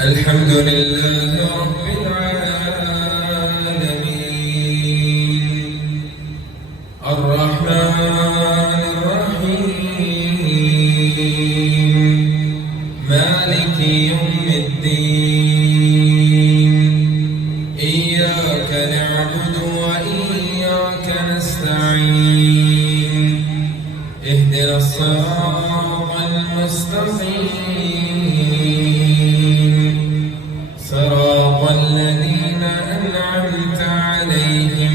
الحمد لله رب العالمين الرحمن الرحيم مالك يوم الدين إياك نعبد وإياك نستعين اهدنا الصراط المستقيم صراط الذين أنعمت عليهم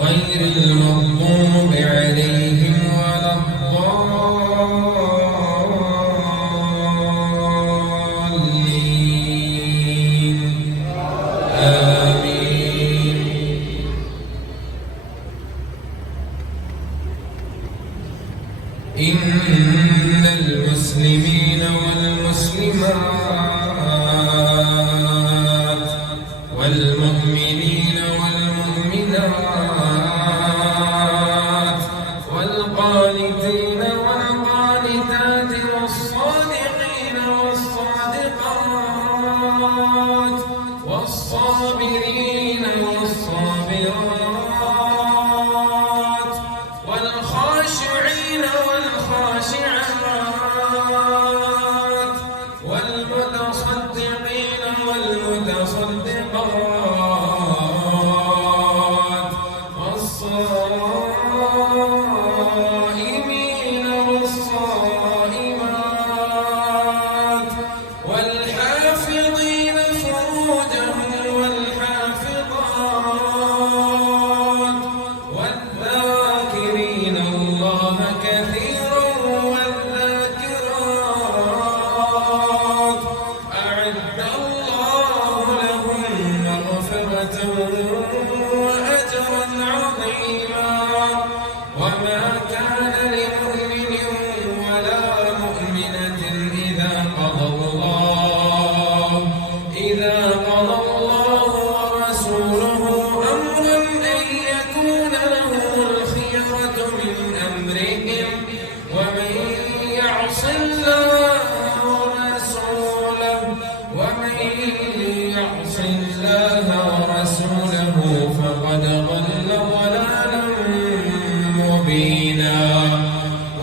غير المغضوب عليهم ولا الضالين آمين. إن المسلمين والمسلمات والمؤمنين والمؤمنات والقانتين والقانتات والصادقين والصادقات والصابرين والصابرات والخاشعين والخاشعات والمتصدقين والمتصدقات والصائمين والصائمات والحافظين فروجهم والحافظات والذاكرين الله كثيرا والذاكرات أعد الله لهم مغفرة وأجرا عظيما. وما كان لمؤمن ولا مؤمنة إذا قضى الله ورسوله أمرا أن يكون لهم الخيرة من أمرهم ومن يعص الله ورسوله فقد ضل ضلالا مبينا.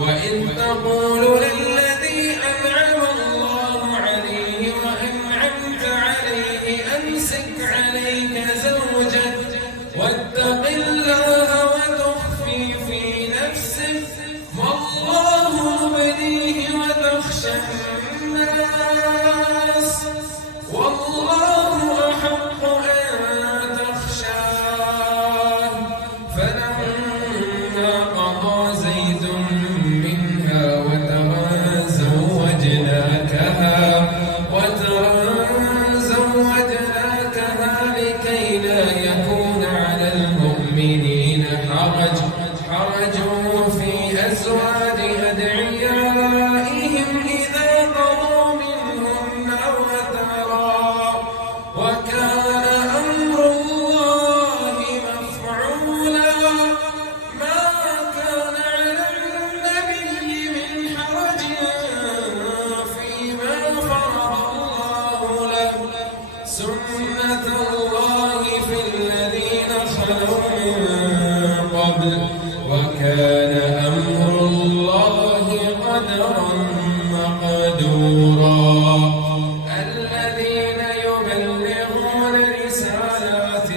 وإذ تقول للذي أنعم الله عليه وأنعمت عليه أمسك عليك زوجك واتق الله وتخفي في نفسك ما الله مبديه وتخشى الناس والله أحق أن تخشاه. فلما قضى زيد منها وترى زوجناكها لكي لا يكون على المؤمنين حرج في أزواج أدعيائهم إذا قضوا منهن وترى وكان أمر الله مفعولا. ما كان على النبي من حرج فيما فرض الله له سنة الله في الذين خلوا من قبل وكان أمر الله قدرا مقدورا. الذين يبلغون رسالات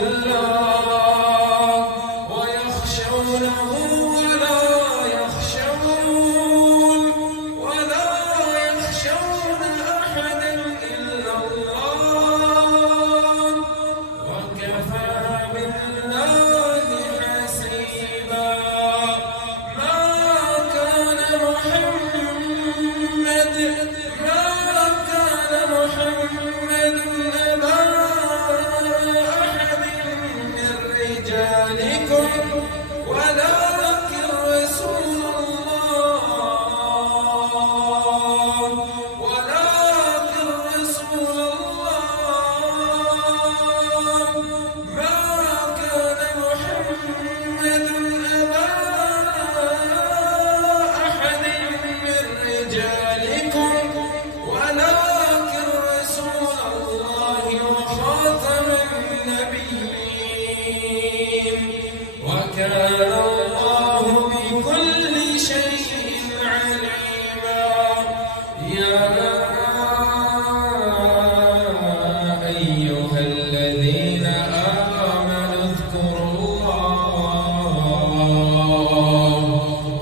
الله ويخشونه ولا يخشون أحدا إلا الله وكفى بالله حسيبا. ما كان محمد أبا أحد من رجالكم ولكن رسول الله ما كان محمد أبا وكان الله بكل شيء عليما. يا أيها الذين آمنوا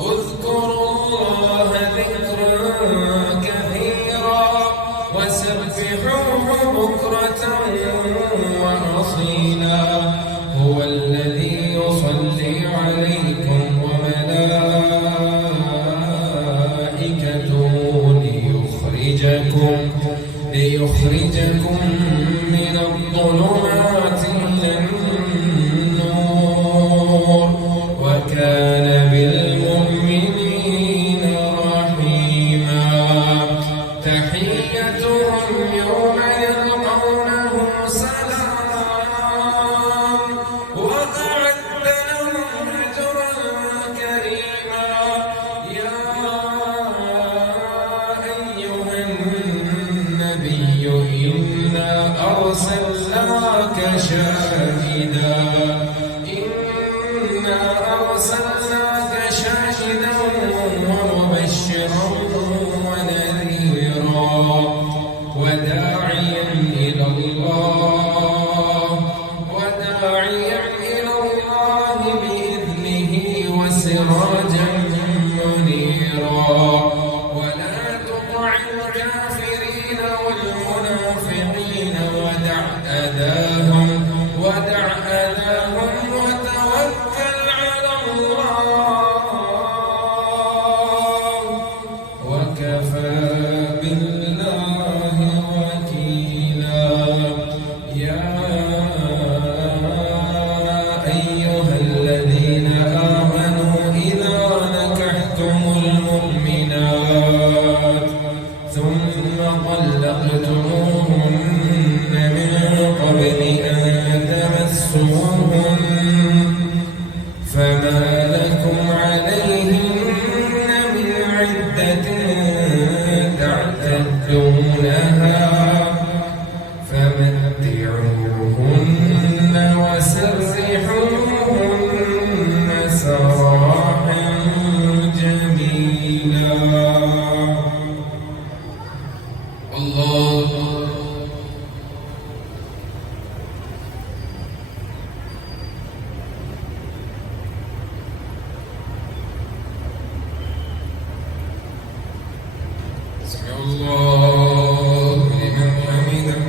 اذكروا الله ذكرا كثيرا وسبحوه بكرة وأصيلا. هو الذي يصلي عليكم وملائكته ليخرجكم من الظلمات إلى النور وكان بالمؤمنين رحيما. تحيتهم يوم يلقونه سلام وأعد لهم أجرا كريما. يا أيها النبي إنا أرسلناك شاهدا ومبشرا ونذيرا وداعيا إلى الله بإذنه وسراجا منيرا. ولا تطع الكافرين والمنافقين ودع أذاهم وتوكل على الله وكفى بالله وكيلا. يا أيها الذين آمنوا إذا نكحتم المؤمنات ثم طلقتموهن من قبل أن تمسوهن فما لكم عليهن من عدة تعتدونها فمتعوهن وسرحوهن سراحا جميلا. الله سمع الله لمن حمده.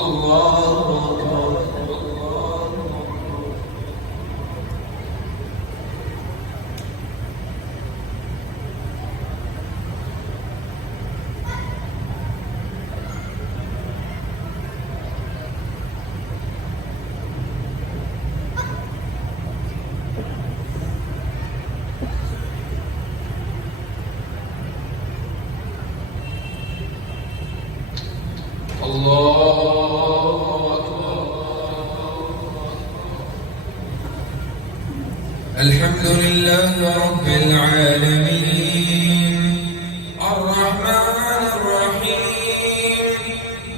الله أكبر. الحمد لله رب العالمين الرحمن الرحيم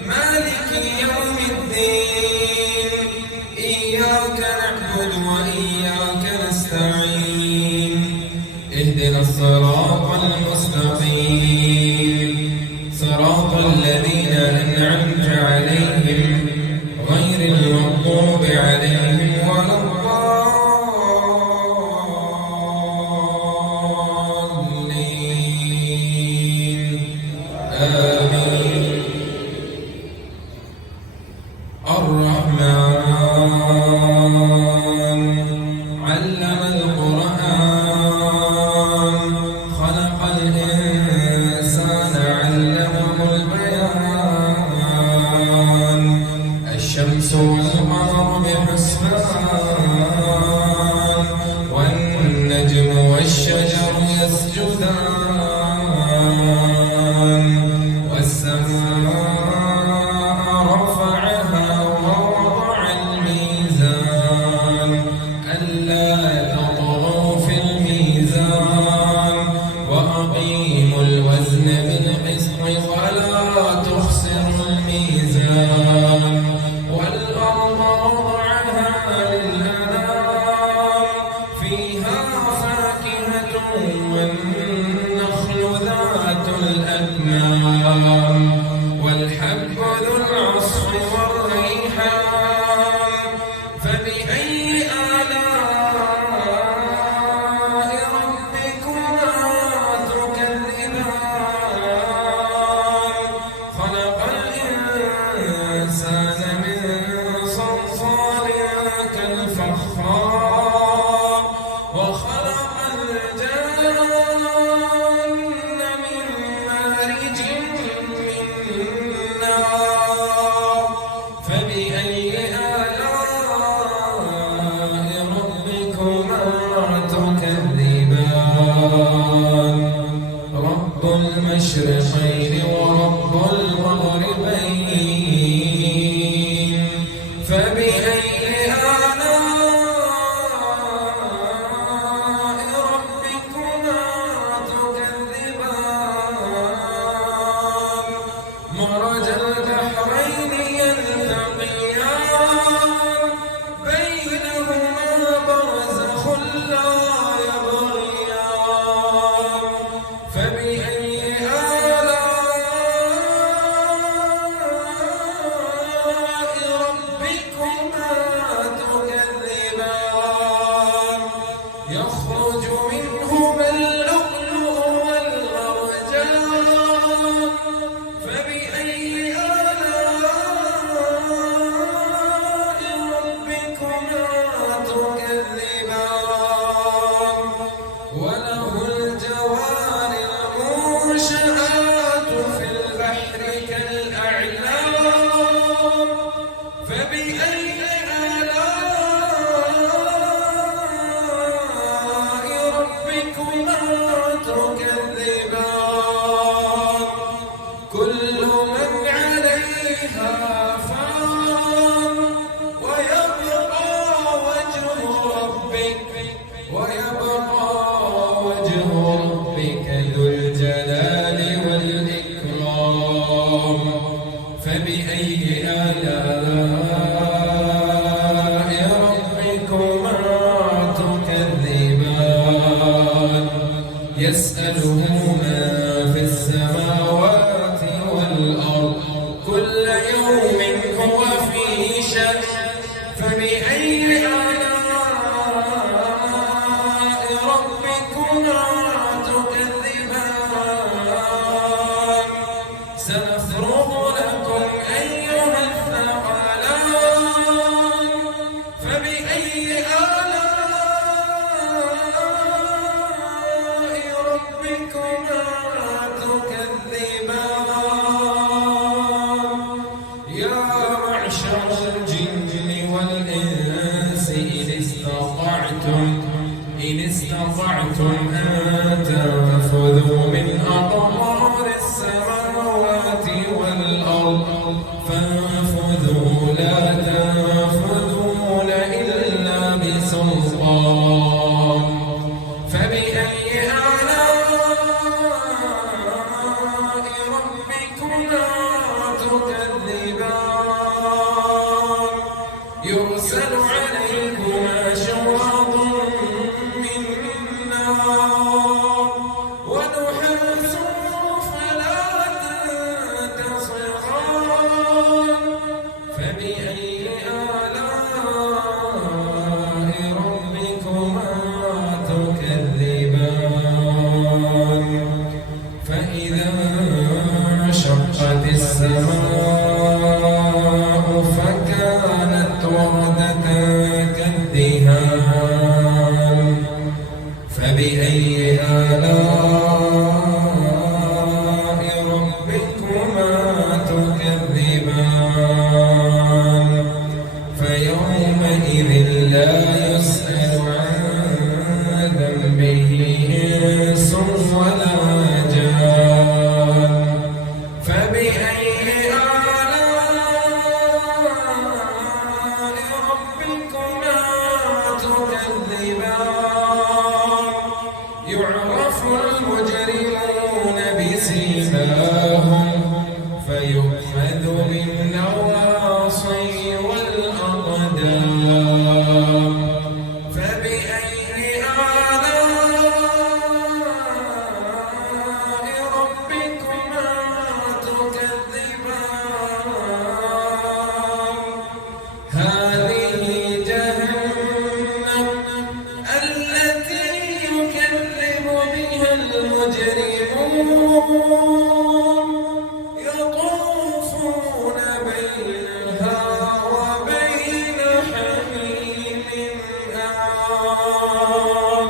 مالك يوم الدين إياك نعبد وإياك نستعين اهدنا الصراط المستقيم صراط الذين أنعمت عليهم غير المغضوب عليهم ولا الرحمن علم القرآن والشجر يسجدان والسماء رفعها ووضع الميزان ألا تطغوا في الميزان وأقيموا الوزن بالقسط ولا تخسروا الميزان والأرض وضعها للأنام فيها فاكهة والنخل ذات الأكمام والحب ذو العصف والريحان فبأي آلاء ربكما تكذبان خلق الإنسان من صلصال كالفخار وخلق الجان من مارج من نار فبأي آلاء ربكما تكذبان رب المشرقين ورب المغربين فبأي آلاء ربكما تكذبان مرج البحرين يلتقيان بينهما برزخ لا يبغيان فبأي آلاء ربكما تكذبان يخرج منهما اللؤلؤ والمرجان فبأي آلاء ربكما تكذبان وله الجوار المنشآت في البحر كالأعلام فبأي آلاء ربكما تكذبان كل من عليها فان ويبقى وجه ربك ذو الجلال والإكرام فبأي آلاء ربكما تكذبان يسأله من في السماوات والأرض كل يوم هو في شأن فبأي آلاء ربكما تكذبان سنفرغ لكم أيها الثقلان فبأي آلاء ربكما تكذبان يا معشر الجن والإنس إن استطعتم أن تنفذوا من أقطار السماوات والأرض فانفذوا لا تنفذون إلا بسلطان فبأي آلاء ربكما تكذبان يرسل عليكما شواظ من نار ونحاس فلا تنتصران فبأي آلاء ربكما تكذبان فإذا انشقت السماء فكانت وردة كالدهان فبأي آلاء ربكما تكذبان فيومئذ لا يسأل عن ذنبه إنس ولا جان فبأي آلاء ربكما تكذبان يعرف المجرمون بسيماهم فيؤخذ بالنواصي والأقدام فبأي آلاء ربكما تكذبان هذه جهنم التي يكذب بها المجرمون يطوفون بينها وبين حميم آن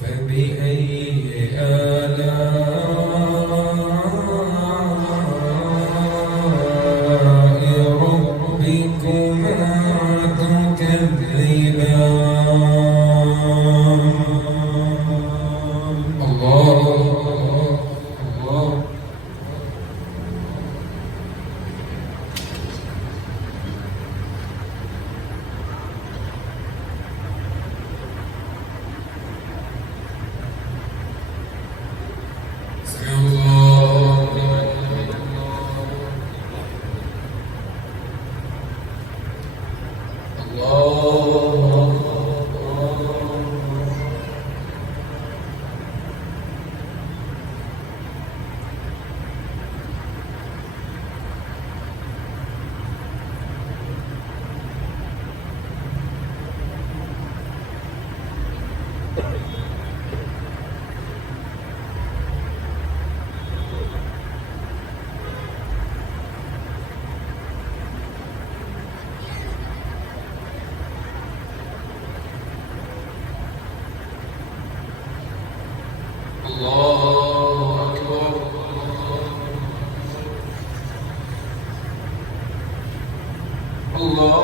فبأي آلاء ربكما تكذبان الله الله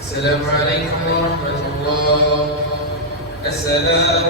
السلام عليكم ورحمة الله. السلام